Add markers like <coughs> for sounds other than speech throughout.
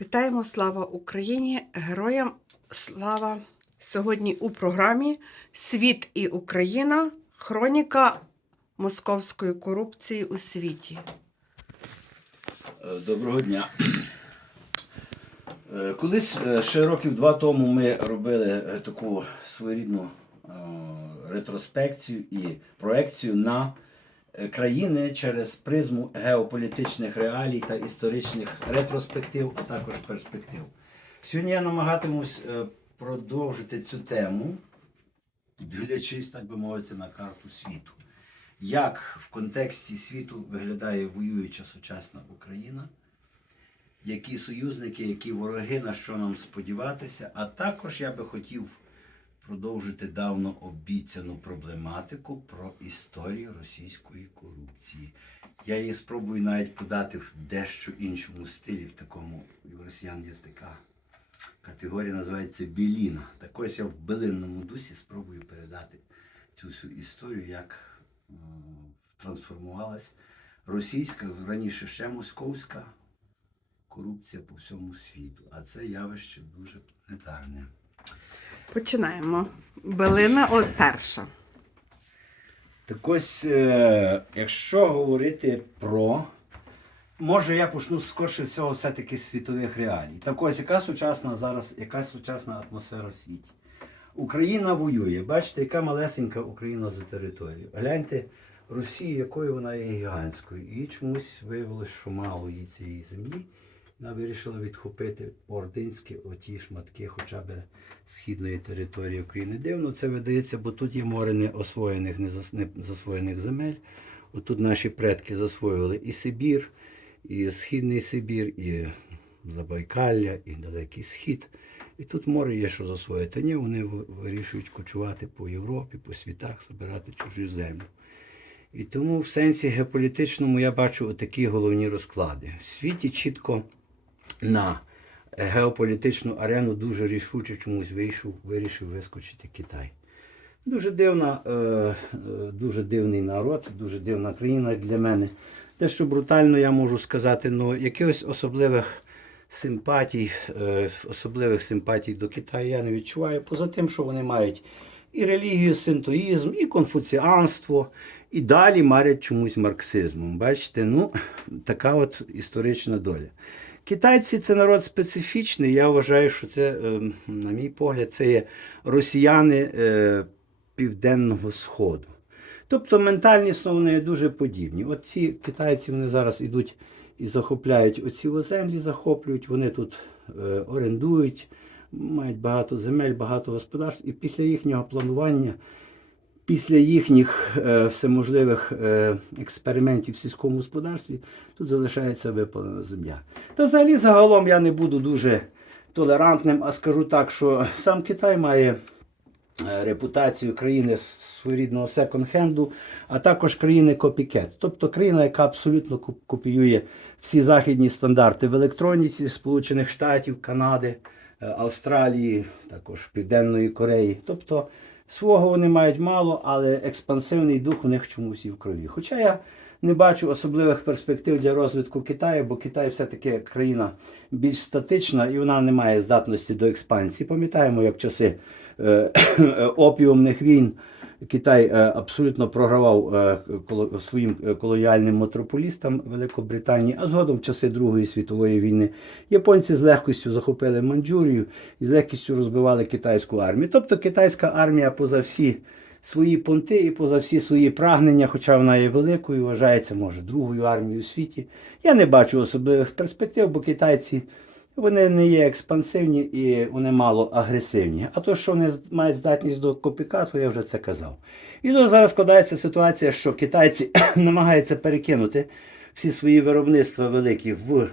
Вітаємо слава Україні! Героям слава! Сьогодні у програмі Світ і Україна. Хроніка московської корупції у світі. Е, Доброго дня. Е, Колись е, ще років два тому ми робили таку своєрідну ретроспекцію і проекцію на країни через призму геополітичних реалій та історичних ретроспектив, а також перспектив. Сьогодні я намагатимусь е, продовжити цю тему, дивлячись, так би мовити, на карту світу. Як в контексті світу виглядає воююча сучасна Україна? які союзники, які вороги, на що нам сподіватися. А також я би хотів продовжити давно обіцяну проблематику про історію російської корупції. Я її спробую навіть подати в дещо іншому стилі, в такому в росіян є така категорія, називається біліна. Так ось я в билинному дусі спробую передати цю всю історію, як е, трансформувалась російська, раніше ще московська корупція по всьому світу. А це явище дуже планетарне. Починаємо. Белина перша. Так ось, е, якщо говорити про. Може, я почну скорше всього все-таки світових реалій. Так ось, яка сучасна зараз, яка сучасна атмосфера в світі? Україна воює. Бачите, яка малесенька Україна за територію. Гляньте, Росія, якою вона є гігантською. І чомусь виявилось, що мало їй цієї землі. Вона вирішила відхопити ординські оті шматки хоча б східної території України. Дивно це видається, бо тут є море неосвоєних, не зас- не засвоєних земель. Отут наші предки засвоювали і Сибір, і Східний Сибір, і Забайкалля, і Далекий Схід. І тут море є, що засвоїти. Ні, вони вирішують кочувати по Європі, по світах, збирати чужу землю. І тому в сенсі геополітичному я бачу такі головні розклади. В світі чітко на геополітичну арену дуже рішуче чомусь вийшов, вирішив вискочити Китай. Дуже дивна, е, е, дуже дивний народ, дуже дивна країна для мене. Дещо брутально я можу сказати, але якихось особливих симпатій, е, особливих симпатій до Китаю я не відчуваю. Поза тим, що вони мають і релігію, синтоїзм, і конфуціанство, і далі марять чомусь марксизмом. Бачите, ну така от історична доля. Китайці це народ специфічний. Я вважаю, що це, е, на мій погляд, це є росіяни е, Південного Сходу. Тобто ментальнісно вони дуже подібні. От ці китайці вони зараз ідуть і захопляють оці землі, захоплюють, вони тут е, орендують, мають багато земель, багато господарств. І після їхнього планування, після їхніх е, всеможливих е, експериментів в сільському господарстві, тут залишається випалена земля. Та взагалі загалом я не буду дуже толерантним, а скажу так, що сам Китай має е, репутацію країни своєрідного секонд-хенду, а також країни копікет. Тобто країна, яка абсолютно копіює всі західні стандарти в електроніці Сполучених Штатів, Канади, е, Австралії, також Південної Кореї. Тобто свого вони мають мало, але експансивний дух у них чомусь і в крові. Хоча я не бачу особливих перспектив для розвитку Китаю, бо Китай все-таки країна більш статична і вона не має здатності до експансії. Пам'ятаємо, як часи <coughs> е, опіумних війн Китай е, абсолютно програвав е, своїм е, колоніальним метрополістам Великобританії, а згодом в часи Другої світової війни японці з легкістю захопили Манчжурію і з легкістю розбивали китайську армію. Тобто китайська армія поза всі свої понти і поза всі свої прагнення, хоча вона є великою, вважається, може, другою армією у світі. Я не бачу особливих перспектив, бо китайці вони не є експансивні і вони мало агресивні. А то, що вони мають здатність до копікату, я вже це казав. І тут зараз складається ситуація, що китайці <clears throat> намагаються перекинути всі свої виробництва великі в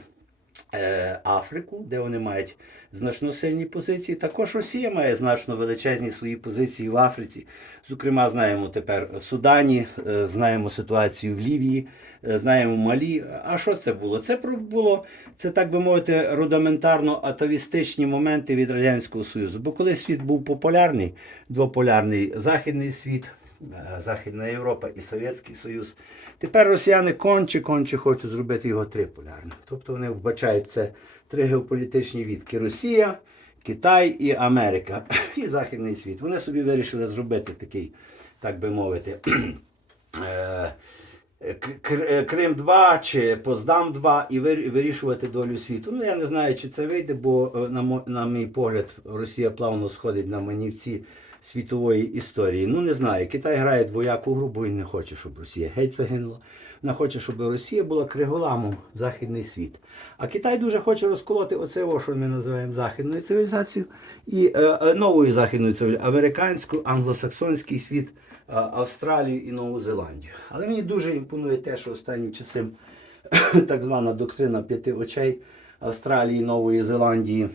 е, Африку, де вони мають значно сильні позиції. Також Росія має значно величезні свої позиції в Африці. Зокрема, знаємо тепер в Судані, е, знаємо ситуацію в Лівії, знаємо Малі. А що це було? Це було, це так би мовити, рудиментарно атавістичні моменти від Радянського Союзу. Бо коли світ був пополярний, двополярний західний світ, е, Західна Європа і Совєтський Союз. Тепер росіяни конче конче хочуть зробити його триполярним. Тобто вони вбачають це три геополітичні відки: Росія, Китай і Америка, <clears throat> і Західний світ. Вони собі вирішили зробити такий, так би мовити, <clears throat> е, е, Крим 2 чи Поздам 2 і вирішувати долю світу. Ну я не знаю, чи це вийде, бо е, на, мій погляд Росія плавно сходить на манівці світової історії. Ну не знаю. Китай грає двояку гру, бо він не хоче, щоб Росія геть загинула. Вона хоче, щоб Росія була криголамом західний світ. А Китай дуже хоче розколоти оце, що ми називаємо західною цивілізацією, і е, е, новою західною цивілізацією, американську, англосаксонський світ. Е, Австралію і Нову Зеландію. Але мені дуже імпонує те, що останні часи <clears throat> так звана доктрина п'яти очей Австралії, Нової Зеландії,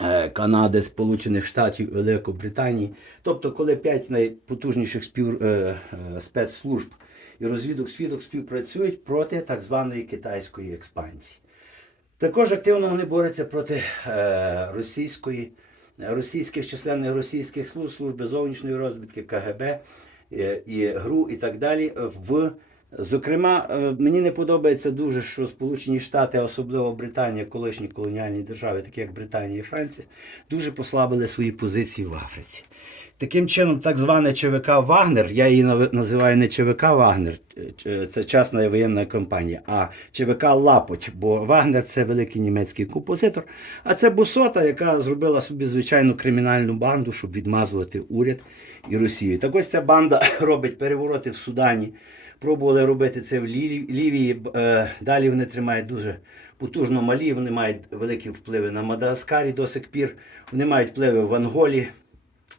е, Канади, Сполучених Штатів, Великобританії. Тобто, коли п'ять найпотужніших спів, е, спецслужб і розвідок свідок співпрацюють проти так званої китайської експансії. Також активно вони борються проти російської, російських численних російських служб, служби зовнішньої розвідки, КГБ і ГРУ і так далі. В, зокрема, е, мені не подобається дуже, що Сполучені Штати, особливо Британія, колишні колоніальні держави, такі як Британія і Франція, дуже послабили свої позиції в Африці. Таким чином, так зване ЧВК Вагнер, я її називаю не ЧВК Вагнер, е, це частна воєнна компанія, а ЧВК Лапоть, бо Вагнер це великий німецький композитор, а це Бусота, яка зробила собі звичайну кримінальну банду, щоб відмазувати уряд і Росію. Так ось ця банда <laughs> робить перевороти в Судані, пробували робити це в Лівії, е, далі вони тримають дуже потужно Малі, вони мають великі впливи на Мадагаскарі до сих пір, вони мають впливи в Анголі.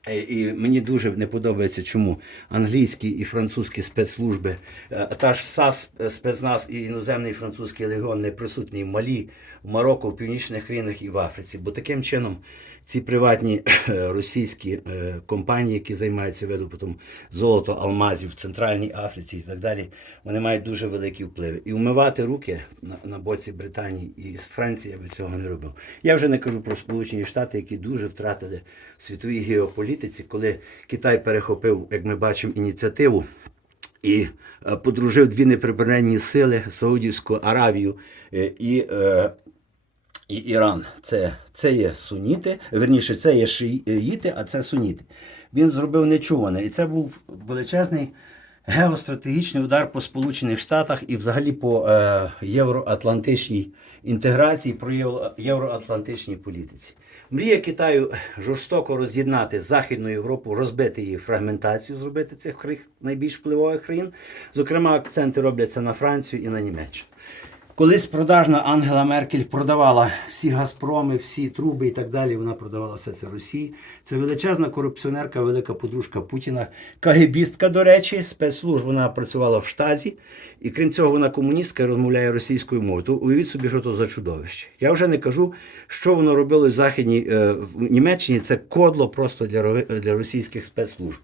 Е, І мені дуже не подобається, чому англійські і французькі спецслужби, е, та ж САС е, спецназ і іноземний французький легіон не присутні в Малі, в Марокко, в північних країнах і в Африці. Бо таким чином ці приватні е, російські е, компанії, які займаються видобутом золота, алмазів в Центральній Африці і так далі, вони мають дуже великі впливи. І вмивати руки на, на боці Британії і Франції я би цього не робив. Я вже не кажу про Сполучені Штати, які дуже втратили в світовій геополітиці, коли Китай перехопив, як ми бачимо, ініціативу і е, подружив дві неприбережні сили Саудівську Аравію і, і Іран. Це, це є суніти, верніше, це є шиїти, а це суніти. Він зробив нечуване. І це був величезний геостратегічний удар по Сполучених Штатах і взагалі по е, євроатлантичній інтеграції, про євроатлантичній політиці. Мрія Китаю жорстоко роз'єднати Західну Європу, розбити її фрагментацію, зробити цих найбільш впливових країн. Зокрема, акценти робляться на Францію і на Німеччину. Колись продажна Ангела Меркель продавала всі Газпроми, всі труби і так далі. Вона продавала все це Росії. Це величезна корупціонерка, велика подружка Путіна, кагебістка, до речі, спецслужб. Вона працювала в штазі, і крім цього, вона комуністка і розмовляє російською мовою. То уявіть собі, що то за чудовище. Я вже не кажу, що воно робило в Західній е, в Німеччині. Це кодло просто для, для російських спецслужб.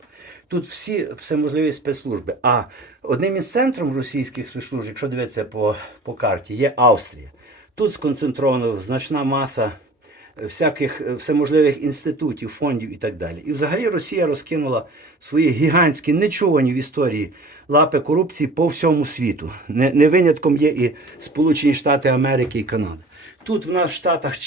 Тут всі всеможливі спецслужби. А одним із центром російських спецслужб, якщо дивитися по, по карті, є Австрія. Тут сконцентрована значна маса всяких е, всеможливих інститутів, фондів і так далі. І взагалі Росія розкинула свої гігантські, нечувані в історії лапи корупції по всьому світу. Не, не винятком є і Сполучені Штати Америки і Канада. Тут в нас в Штатах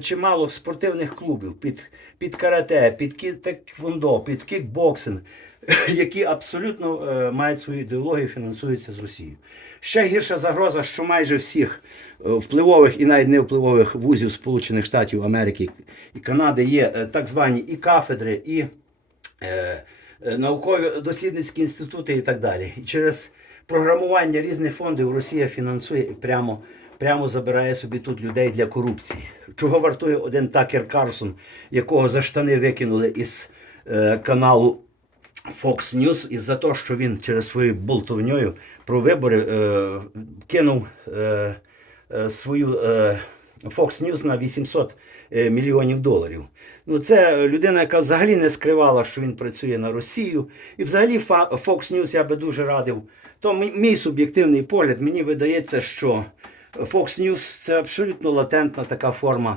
чимало, е, спортивних клубів під, під карате, під кі- під кікбоксинг, <laughs> які абсолютно е, мають свою ідеологію, фінансуються з Росією. Ще гірша загроза, що майже всіх е, впливових і навіть невпливових вузів Сполучених Штатів Америки і Канади є так звані і кафедри, і е, наукові дослідницькі інститути і так далі. І через програмування різних фондів Росія фінансує прямо, прямо забирає собі тут людей для корупції. Чого вартує один Такер Карсон, якого за штани викинули із е, каналу Fox News із-за того, що він через свою болтовньою про вибори е, кинув е, е, свою е, Fox News на 800 е, мільйонів доларів. Ну, це людина, яка взагалі не скривала, що він працює на Росію. І взагалі Fox News я би дуже радив. То мій суб'єктивний погляд, мені видається, що Fox News це абсолютно латентна така форма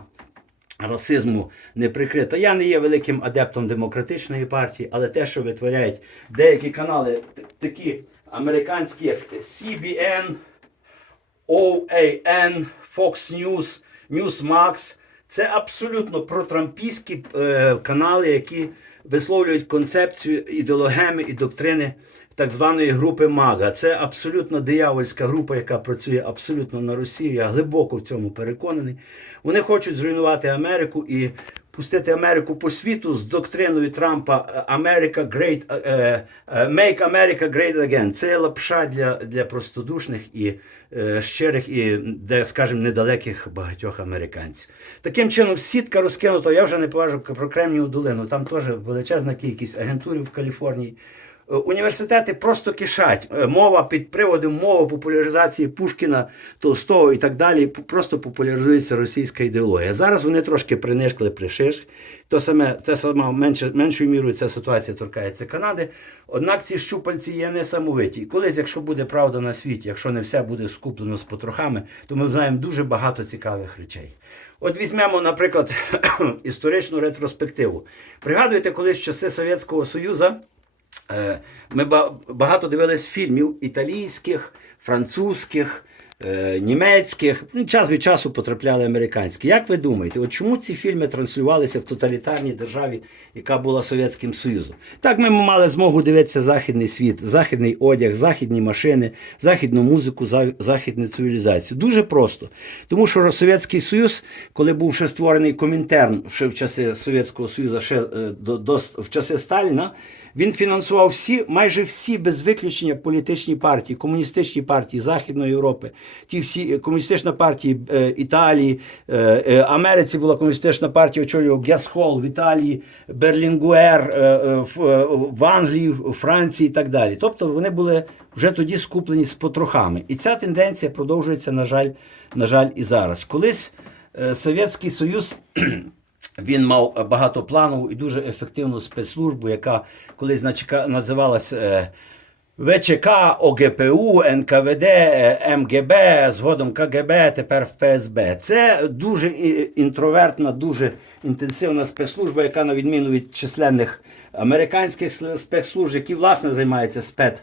расизму не прикрита. Я не є великим адептом демократичної партії, але те, що витворяють деякі канали, такі американські, як CBN, OAN, Fox News, Newsmax, це абсолютно протрампійські е, канали, які висловлюють концепцію ідеологеми і доктрини так званої групи МАГА. Це абсолютно диявольська група, яка працює абсолютно на Росію. Я глибоко в цьому переконаний. Вони хочуть зруйнувати Америку і пустити Америку по світу з доктриною Трампа е, America Great, е, е, Make America Great Again. Це лапша для, для простодушних і е, щирих, і, де, скажімо, недалеких багатьох американців. Таким чином, сітка розкинута, я вже не поважу про кремнію долину, там теж величезна кількість агентурів в Каліфорнії. Е, Університети просто кишать. Е, Мова під приводом мови популяризації Пушкіна, Толстого і так далі. Просто популяризується російська ідеологія. Зараз вони трошки принишкли, пришиш. То саме, те саме менше, меншою мірою ця ситуація торкається Канади. Однак ці щупальці є несамовиті. І колись, якщо буде правда на світі, якщо не все буде скуплено з потрохами, то ми знаємо дуже багато цікавих речей. От візьмемо, наприклад, <coughs> історичну ретроспективу. Пригадуєте, колись часи Совєтського Союзу Ми багато дивились фільмів італійських, французьких, е, німецьких. Ну, час від часу потрапляли американські. Як ви думаєте, от чому ці фільми транслювалися в тоталітарній державі, яка була Совєтським Союзом? Так ми мали змогу дивитися західний світ, західний одяг, західні машини, західну музику, західну цивілізацію. Дуже просто. Тому що Совєтський Союз, коли був ще створений Комінтерн ще в часи Совєтського Союзу, ще е, до, до, в часи Сталіна, він фінансував всі, майже всі без виключення політичні партії, комуністичні партії Західної Європи, ті всі е, комуністична партія е, Італії, е, е, Америці була комуністична партія, очолював Гесхол в Італії, Берлінгуер е, е, в, е, в Англії, в Франції і так далі. Тобто вони були вже тоді скуплені з потрохами. І ця тенденція продовжується, на жаль, на жаль, і зараз. Колись е, Совєтський Союз. Він мав багатопланову і дуже ефективну спецслужбу, яка колись називалась е, ВЧК, ОГПУ, НКВД, е, МГБ, згодом КГБ, тепер ФСБ. Це дуже інтровертна, дуже інтенсивна спецслужба, яка, на відміну від численних американських спецслужб, які власне займаються спец,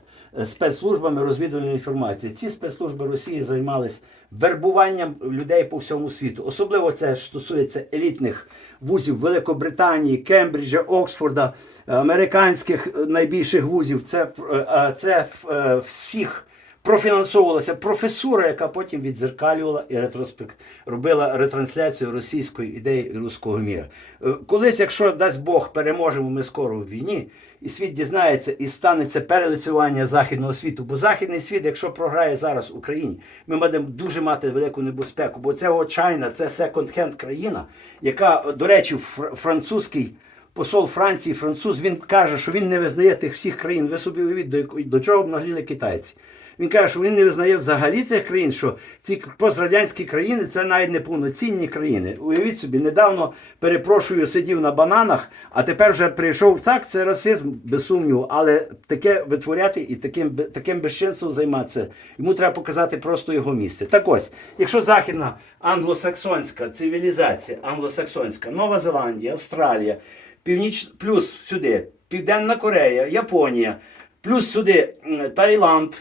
спецслужбами розвідувальної інформації. Ці спецслужби Росії займались вербуванням людей по всьому світу. Особливо це стосується елітних вузів Великобританії, Кембриджа, Оксфорда, американських найбільших вузів. Це, е, е, це е, всіх профінансовувалася професура, яка потім відзеркалювала і ретроспект робила ретрансляцію російської ідеї і руського міра. Колись, якщо дасть Бог, переможемо ми скоро в війні, і світ дізнається і станеться перелицювання західного світу. Бо західний світ, якщо програє зараз Україні, ми будемо дуже мати велику небезпеку. Бо це Чайна, це секонд-хенд країна, яка, до речі, фр- французький. Посол Франції, француз, він каже, що він не визнає тих всіх країн. Ви собі уявіть, до, чого б нагліли китайці. Він каже, що він не визнає взагалі цих країн, що ці пострадянські країни це навіть не повноцінні країни. Уявіть собі, недавно перепрошую, сидів на бананах, а тепер вже прийшов. Так, це расизм, без сумніву, але таке витворяти і таким, таким безчинством займатися. Йому треба показати просто його місце. Так ось, якщо західна англосаксонська цивілізація, англосаксонська, Нова Зеландія, Австралія, Північ плюс сюди, Південна Корея, Японія, плюс сюди Таїланд,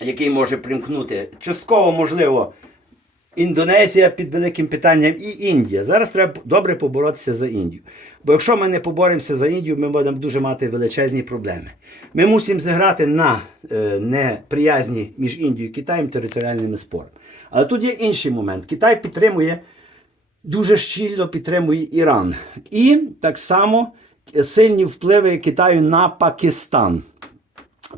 який може примкнути, частково можливо. Індонезія під великим питанням і Індія. Зараз треба добре поборотися за Індію. Бо якщо ми не поборемося за Індію, ми будемо дуже мати величезні проблеми. Ми мусимо зіграти на е, неприязні між Індією і Китаєм територіальними спорами. Але тут є інший момент. Китай підтримує дуже щільно підтримує Іран. І так само сильні впливи Китаю на Пакистан.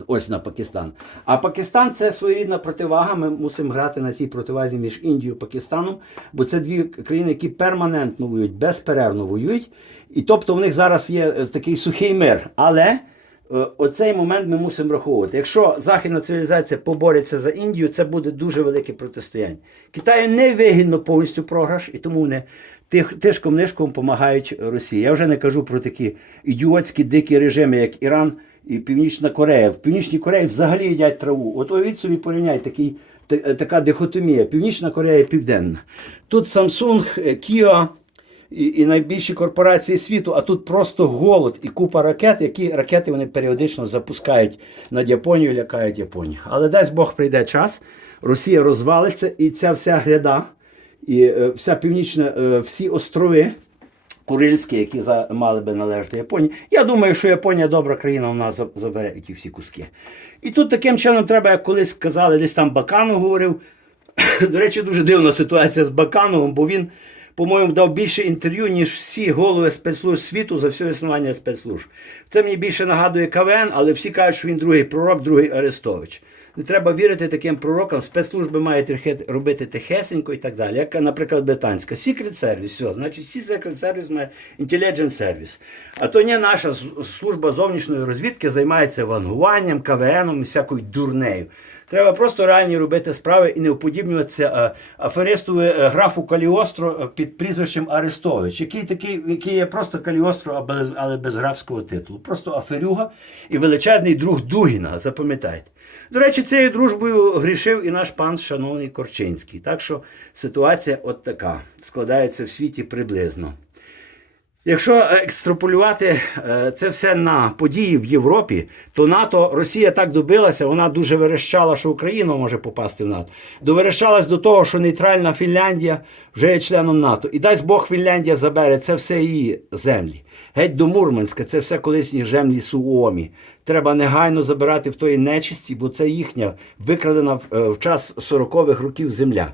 Ось на Пакистан. А Пакистан це своєрідна противага. Ми мусимо грати на цій противазі між Індією і Пакистаном, бо це дві країни, які перманентно воюють, безперервно воюють. І тобто в них зараз є е, такий сухий мир. Але е, оцей момент ми мусимо враховувати. Якщо західна цивілізація побореться за Індію, це буде дуже велике протистояння. Китаю не вигідно повністю програш, і тому вони тишком нишком допомагають Росії. Я вже не кажу про такі ідіотські дикі режими, як Іран і Північна Корея. В Північній Кореї взагалі їдять траву. От уявіть собі порівняй такий, така дихотомія. Північна Корея Південна. Тут Samsung, е, Kia, і, і найбільші корпорації світу, а тут просто голод і купа ракет, які ракети вони періодично запускають над Японією, лякають Японію. Але дасть Бог прийде час, Росія розвалиться, і ця вся гряда, і е, вся північна, е, всі острови. Курильські, які за, мали би належати Японії. Я думаю, що Японія добра країна, вона забере ті всі куски. І тут таким чином треба, як колись казали, десь там Баканов говорив. <coughs> До речі, дуже дивна ситуація з Бакановим, бо він, по-моєму, дав більше інтерв'ю, ніж всі голови спецслужб світу за все існування спецслужб. Це мені більше нагадує КВН, але всі кажуть, що він другий пророк, другий Арестович. Не треба вірити таким пророкам. Спецслужби мають робити тихесенько і так далі. Як, наприклад, британська. Secret Service, все. Значить, всі Secret Service має Intelligence Service. А то не наша служба зовнішньої розвідки займається вангуванням, КВНом і всякою дурнею. Треба просто реальні робити справи і не уподібнюватися е, аферисту е, графу Каліостро е, під прізвищем Арестович, який такий, який є просто Каліостро, але без графського титулу. Просто аферюга і величезний друг Дугіна, запам'ятайте. До речі, цією дружбою грішив і наш пан шановний Корчинський. Так що ситуація от така складається в світі приблизно. Якщо екстраполювати е, це все на події в Європі, то НАТО Росія так добилася, вона дуже верещала, що Україна може попасти в НАТО. Доверещалась до того, що нейтральна Фінляндія вже є членом НАТО. І дасть Бог Фінляндія забере це все її землі. Геть до Мурманська, це все колишні землі Суомі. Треба негайно забирати в тої нечисті, бо це їхня викрадена е, в час 40-х років земля.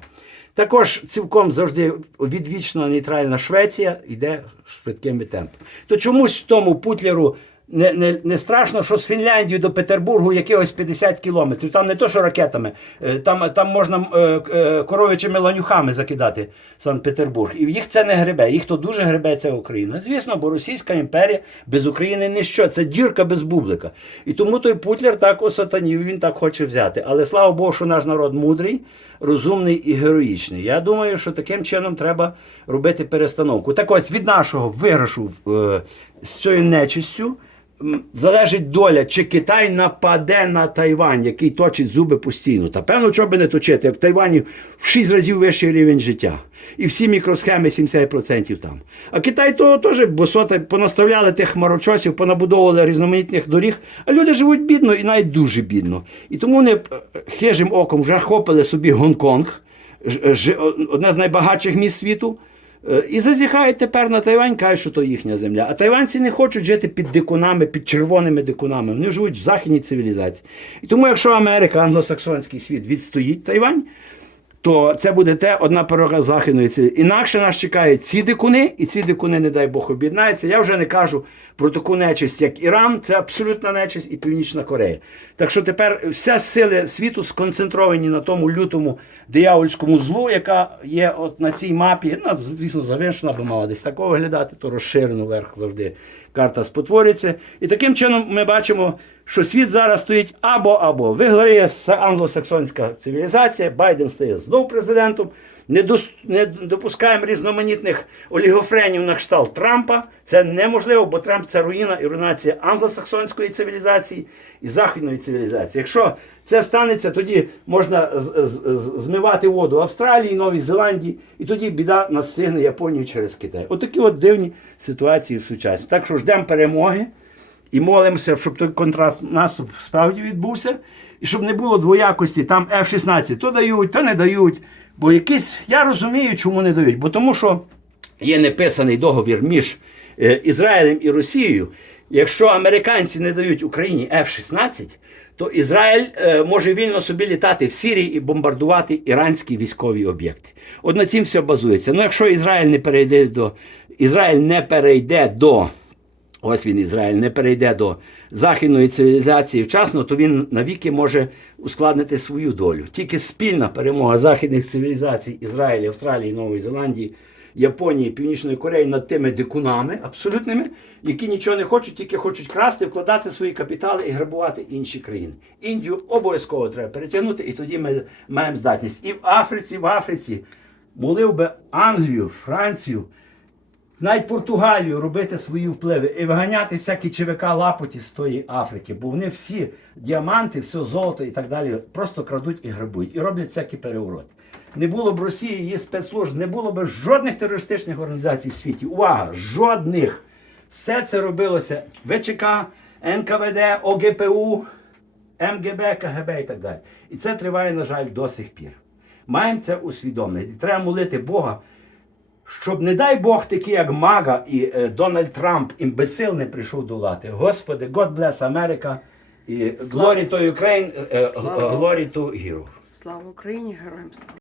Також цілком завжди відвічна нейтральна Швеція йде швидкими темпами. То чомусь тому Путлеру не, не, не страшно, що з Фінляндії до Петербургу якихось 50 кілометрів. Там не то, що ракетами, е, там, там можна е, е, коров'ячими ланюхами закидати Санкт-Петербург. І їх це не гребе. Їх то дуже гребе це Україна. Звісно, бо Російська імперія без України ніщо. Це дірка без бублика. І тому той Путлер так осатанів, він так хоче взяти. Але слава Богу, що наш народ мудрий, розумний і героїчний. Я думаю, що таким чином треба робити перестановку. Так ось від нашого виграшу з цією нечистю залежить доля, чи Китай нападе на Тайвань, який точить зуби постійно. Та певно, чого би не точити. В Тайвані в 6 разів вищий рівень життя. І всі мікросхеми 70% там. А Китай то теж босота понаставляли тих хмарочосів, понабудовували різноманітних доріг, а люди живуть бідно і навіть дуже бідно. І тому вони е, хижим оком вже хопили собі Гонконг, одне з найбагатших міст світу. Е, І зазіхають тепер на Тайвань, кажуть, що то їхня земля. А тайванці не хочуть жити під дикунами, під червоними дикунами. Вони живуть в західній цивілізації. І тому, якщо Америка, англосаксонський світ відстоїть Тайвань, то це буде те одна перемога західної цілі. Інакше нас чекають ці дикуни, і ці дикуни, не дай Бог, об'єднаються. Я вже не кажу про таку нечисть, як Іран, це абсолютна нечисть, і Північна Корея. Так що тепер вся сили світу сконцентровані на тому лютому диявольському злу, яка є от на цій мапі. Ну, звісно, завишена би мала десь такого виглядати, то розширено вверх завжди карта спотворюється. І таким чином ми бачимо, що світ зараз стоїть або-або. Виграє англосаксонська цивілізація, Байден стає знов президентом. Не, дос- не допускаємо різноманітних олігофренів на кшталт Трампа. Це неможливо, бо Трамп це руїна і руйнація англосаксонської цивілізації і західної цивілізації. Якщо це станеться, тоді можна змивати воду Австралії, Новій Зеландії, і тоді біда настигне Японію через Китай. Отакі от дивні ситуації в сучасні. Так що ждемо перемоги і молимося, щоб той контраст наступ справді відбувся, і щоб не було двоякості, там F-16 то дають, то не дають. Бо якісь, я розумію, чому не дають. Бо тому що є неписаний договір між е, Ізраїлем і Росією. Якщо американці не дають Україні F-16, то Ізраїль е, може вільно собі літати в Сирії і бомбардувати іранські військові об'єкти. От на цим все базується. Ну, якщо Ізраїль не перейде до Ізраїль не перейде до ось він Ізраїль не перейде до західної цивілізації вчасно, то він навіки може ускладнити свою долю. Тільки спільна перемога західних цивілізацій Ізраїля, Австралії, Нової Зеландії, Японії, Північної Кореї над тими дикунами абсолютними, які нічого не хочуть, тільки хочуть красти, вкладати свої капітали і грабувати інші країни. Індію обов'язково треба перетягнути, і тоді ми маємо здатність. І в Африці, в Африці молив би Англію, Францію навіть Португалію робити свої впливи і виганяти всякі ЧВК лапоті з тої Африки, бо вони всі діаманти, все золото і так далі просто крадуть і грабують, і роблять всякі перевороти. Не було б Росії її спецслужб, не було б жодних терористичних організацій в світі. Увага! Жодних! Все це робилося ВЧК, НКВД, ОГПУ, МГБ, КГБ і так далі. І це триває, на жаль, до сих пір. Маємо це усвідомити. І треба молити Бога, щоб, не дай Бог, такі як Мага і е, Дональд Трамп, імбецил, не прийшов до влади. Господи, God bless America і glory to Ukraine, е, е, Слава- glory to hero. Слава Україні, героям слава!